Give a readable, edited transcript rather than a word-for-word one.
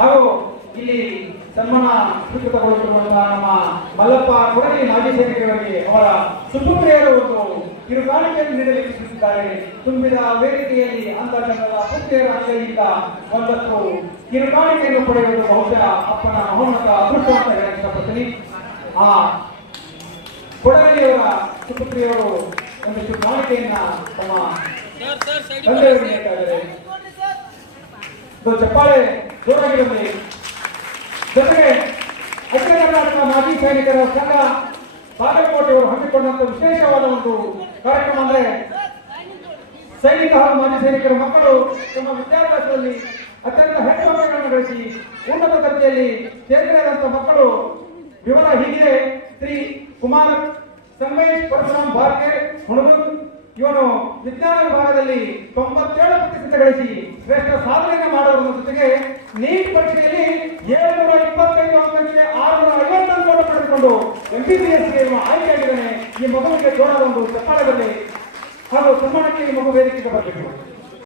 ಹಾಗೂ ಇಲ್ಲಿ ಸನ್ಮಾನ ಸ್ವೀಕೃತಗೊಳ್ಳುತ್ತಿರುವಂತಹ ನಮ್ಮ ಮಲ್ಲಪ್ಪ ಕೊಡಗಿ ಮಾಜಿ ಸೈನಿಕರಿಗೆ ಅವರ ಸುಪುತ್ರಿಯರು ಒಂದು ಕಿರುಕಾಣಿಕೆಯನ್ನು ನೀಡಲಿಕ್ಕೆ ಸೂಚಿಸಿದ್ದಾರೆ. ತುಂಬಿದ ವೇದಿಕೆಯಲ್ಲಿ ಅಂತರ್ಜಾಲದ ಪುತ್ರಿಯರ ಅಂಗೈಯಿಂದ ಒಂದಷ್ಟು ಕಿರುಕಾಣಿಕೆಯನ್ನು ಪಡೆಯುವುದು ಬಹುಶಃ ಅಪ್ಪನ ಮಹೋನ್ನತ ಅದೃಷ್ಟ ಅಂತ ಹೇಳಕ್ಕೆ ಇಷ್ಟಪಡ್ತೀನಿ. ಆ ಕೊಡಗಿಯವರ ಸುಪುತ್ರಿಯವರು ಒಂದಿಷ್ಟು ಕಾಣಿಕೆಯನ್ನ ತಮ್ಮ ತಂದೆಯವರು ನೀಡ್ತಾ ಇದ್ದಾರೆ. ಚಪ್ಪಾಳೆ ಜೋರಾಗಿರಲಿ. ಜೊತೆಗೆ ಅಖಿಲ ಕರ್ನಾಟಕ ಮಾಜಿ ಸೈನಿಕರ ಸಂಘ ಬಾಗಲಕೋಟೆಯವರು ಹಮ್ಮಿಕೊಂಡಂತ ವಿಶೇಷವಾದ ಒಂದು ಕಾರ್ಯಕ್ರಮ ಅಂದ್ರೆ ಸೈನಿಕ ಹಾಗೂ ಮಾಜಿ ಸೈನಿಕರ ಮಕ್ಕಳು ತಮ್ಮ ವಿದ್ಯಾಭ್ಯಾಸದಲ್ಲಿ ಅತ್ಯಂತ ಹೆಚ್ಚು ಅಂಕಗಳನ್ನು ಗಳಿಸಿ ಉನ್ನತ ದರ್ಜೆಯಲ್ಲಿ ಸೇರ್ಪಡೆಯಾದಂತಹ ಮಕ್ಕಳು ವಿವರ ಹೀಗಿದೆ. ಶ್ರೀ ಕುಮಾರ್ ಸಂಗಮೇಶ್ ಪರಶುರಾಮ್ ಭಾರ್ಗೆ ಹುಣಗೂರು, ಇವನು ವಿಜ್ಞಾನ ವಿಭಾಗದಲ್ಲಿ 97% ಗಳಿಸಿ ಶ್ರೇಷ್ಠ ಸಾಧನೆಯನ್ನು ಮಾಡುವುದರ ಜೊತೆಗೆ ನೀಟ್ ಪರೀಕ್ಷೆಯಲ್ಲಿ 725 ಅಂಕಕ್ಕೆ 650 ಅಂಕವನ್ನು ಪಡೆದುಕೊಂಡು MBBSಗೆ ಆಯ್ಕೆಯಾಗಿದ್ದಾನೆ. ಈ ಮಗುವಿಗೆ ಜೋರಾದ ಒಂದು ಚಪ್ಪಾಳೆ ಬರಲಿ ಹಾಗೂ ಸನ್ಮಾನಕ್ಕೆ ಈ ಮಗು ವೇದಿಕೆಗೆ ಬರಬೇಕು.